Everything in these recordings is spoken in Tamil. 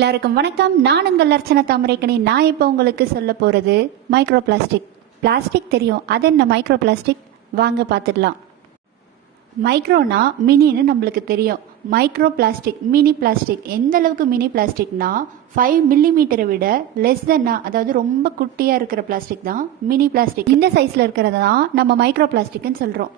எல்லாருக்கும் வணக்கம். நான் உங்கள் அர்ச்சனா தாமரைக்கணி. நான் இப்போ உங்களுக்கு சொல்ல போகிறது மைக்ரோ பிளாஸ்டிக். பிளாஸ்டிக் தெரியும், அது என்ன மைக்ரோ பிளாஸ்டிக்? வாங்க பார்த்துடலாம். மைக்ரோனா மினின்னு நம்மளுக்கு தெரியும். Micro plastic, mini plastic. எந்த அளவுக்கு மினி பிளாஸ்டிக்னா 5 மில்லிமீட்டரை விட லெஸ் தென்னா, அதாவது ரொம்ப குட்டியாக இருக்கிற பிளாஸ்டிக் தான் மினி பிளாஸ்டிக். இந்த சைஸில் இருக்கிறத தான் நம்ம மைக்ரோ பிளாஸ்டிக்னு சொல்கிறோம்.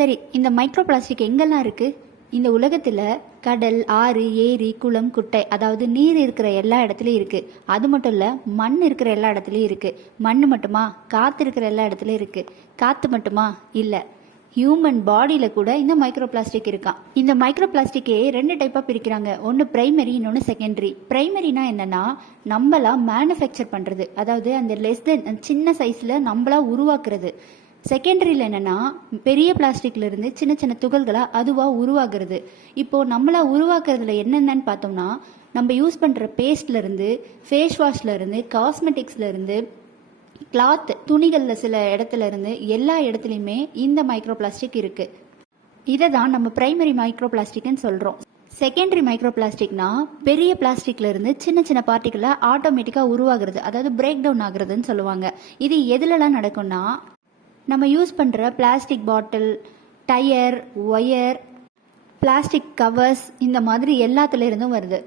சரி, இந்த மைக்ரோ பிளாஸ்டிக் எங்கெல்லாம் இருக்குது? இந்த உலகத்தில் கடல், ஆறு, ஏரி, குளம், குட்டை, அதாவது நீர் இருக்கிற எல்லா இடத்துலையும் இருக்குது. அது மட்டும் இல்லை, மண் இருக்கிற எல்லா இடத்துலையும் இருக்குது. மண் மட்டுமா? காற்று இருக்கிற எல்லா இடத்துலையும் இருக்குது. காற்று மட்டுமா? இல்லை, ஹியூமன் பாடியில் கூட இந்த மைக்ரோ பிளாஸ்டிக் இருக்கான். இந்த மைக்ரோ பிளாஸ்டிக்கே 2 டைப்பாக பிரிக்கிறாங்க. ஒன்று பிரைமரி, இன்னொன்று செகண்டரி. பிரைமரினா என்னன்னா, நம்மளா மேனுஃபேக்சர் பண்ணுறது, அதாவது அந்த லெஸ் தென் சின்ன சைஸில் நம்மளா உருவாக்குறது. செகண்டரியில் என்னென்னா, பெரிய பிளாஸ்டிக்ல இருந்து சின்ன சின்ன துகள்களாக அதுவாக உருவாகிறது. இப்போது நம்மளா உருவாக்குறதுல என்னென்னு பார்த்தோம்னா, நம்ம யூஸ் பண்ணுற பேஸ்ட்லேருந்து, ஃபேஸ் வாஷ்லேருந்து, காஸ்மெட்டிக்ஸ்லேருந்து, கிளாத் துணிகளில் சில இடத்துல இருந்து எல்லா இடத்துலையுமே இந்த மைக்ரோ பிளாஸ்டிக் இருக்குது. இதை தான் நம்ம பிரைமரி மைக்ரோ பிளாஸ்டிக்னு சொல்கிறோம். செகண்டரி மைக்ரோ பிளாஸ்டிக்னா பெரிய பிளாஸ்டிக்ல இருந்து சின்ன சின்ன பார்ட்டிகளை ஆட்டோமேட்டிக்காக உருவாகிறது, அதாவது பிரேக் டவுன் ஆகுறதுன்னு சொல்லுவாங்க. இது எதுலலாம் நடக்கும்னா, நம்ம யூஸ் பண்ணுற plastic bottle, tyre, wire, plastic covers, இந்த மாதிரி எல்லாத்துல இருந்தும் வருது.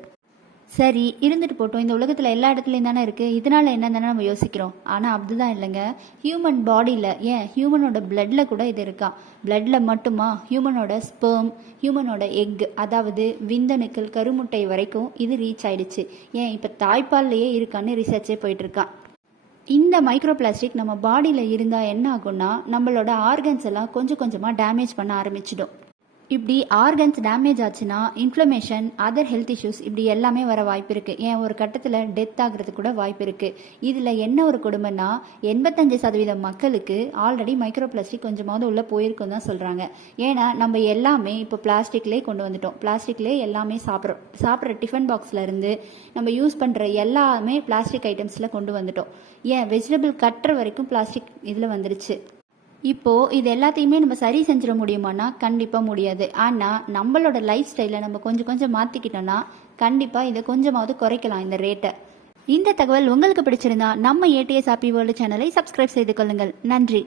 சரி, இருந்துட்டு போட்டோம், இந்த உலகத்தில் எல்லா இடத்துலையும் தானே இருக்குது, இதனால என்ன தானே நம்ம யோசிக்கிறோம். ஆனால் அப்படிதான் இல்லைங்க. ஹியூமன் பாடியில், ஏன் ஹியூமனோட பிளட்ல கூட இது இருக்கா? பிளட்ல மட்டுமா? ஹியூமனோட ஸ்பெர்ம், ஹியூமனோட எக், அதாவது விந்தணுக்கள், கருமுட்டை வரைக்கும் இது ரீச் ஆயிடுச்சு. ஏன் இப்போ தாய்ப்பால்லையே இருக்கான்னு ரிசர்ச்சே போயிட்டு இருக்கான். இந்த மைக்ரோ பிளாஸ்டிக் நம்ம பாடியில் இருந்தால் என்ன ஆகும்னா, நம்மளோட ஆர்கன்ஸ் எல்லாம் கொஞ்சம் கொஞ்சமாக டேமேஜ் பண்ண ஆரம்பிச்சிடும். இப்படி ஆர்கன்ஸ் டேமேஜ் ஆச்சுன்னா இன்ஃப்ளமேஷன், அதர் ஹெல்த் இஷ்யூஸ், இப்படி எல்லாமே வர வாய்ப்பு இருக்குது. ஏன் ஒரு கட்டத்தில் டெத் ஆகிறது கூட வாய்ப்பு இருக்குது. இதில் என்ன ஒரு கொடுமைன்னா, 85% மக்களுக்கு ஆல்ரெடி மைக்ரோ பிளாஸ்டிக் கொஞ்சமாவது உள்ளே போயிருக்குன்னு தான் சொல்கிறாங்க. ஏன்னா நம்ம எல்லாமே இப்போ பிளாஸ்டிக்லேயே கொண்டு வந்துட்டோம். பிளாஸ்டிக்லேயே எல்லாமே சாப்பிட்ற டிஃபன் பாக்ஸில் இருந்து நம்ம யூஸ் பண்ணுற எல்லாமே பிளாஸ்டிக் ஐட்டம்ஸில் கொண்டு வந்துட்டோம். ஏன் வெஜிடபிள் கட்டுற வரைக்கும் பிளாஸ்டிக் இதில் வந்துருச்சு. இப்போது இது எல்லாத்தையுமே நம்ம சரி செஞ்சிட முடியுமானா கண்டிப்பாக முடியாது. ஆனால் நம்மளோட லைஃப் ஸ்டைலை நம்ம கொஞ்சம் கொஞ்சம் மாற்றிக்கிட்டோன்னா கண்டிப்பாக இதை கொஞ்சமாவது குறைக்கலாம், இந்த ரேட்டை. இந்த தகவல் உங்களுக்கு பிடிச்சிருந்தா நம்ம ஏடிஎஸ் ஹாப்பி வேர்ல்டு சேனலை சப்ஸ்கிரைப் செய்து கொள்ளுங்கள். நன்றி.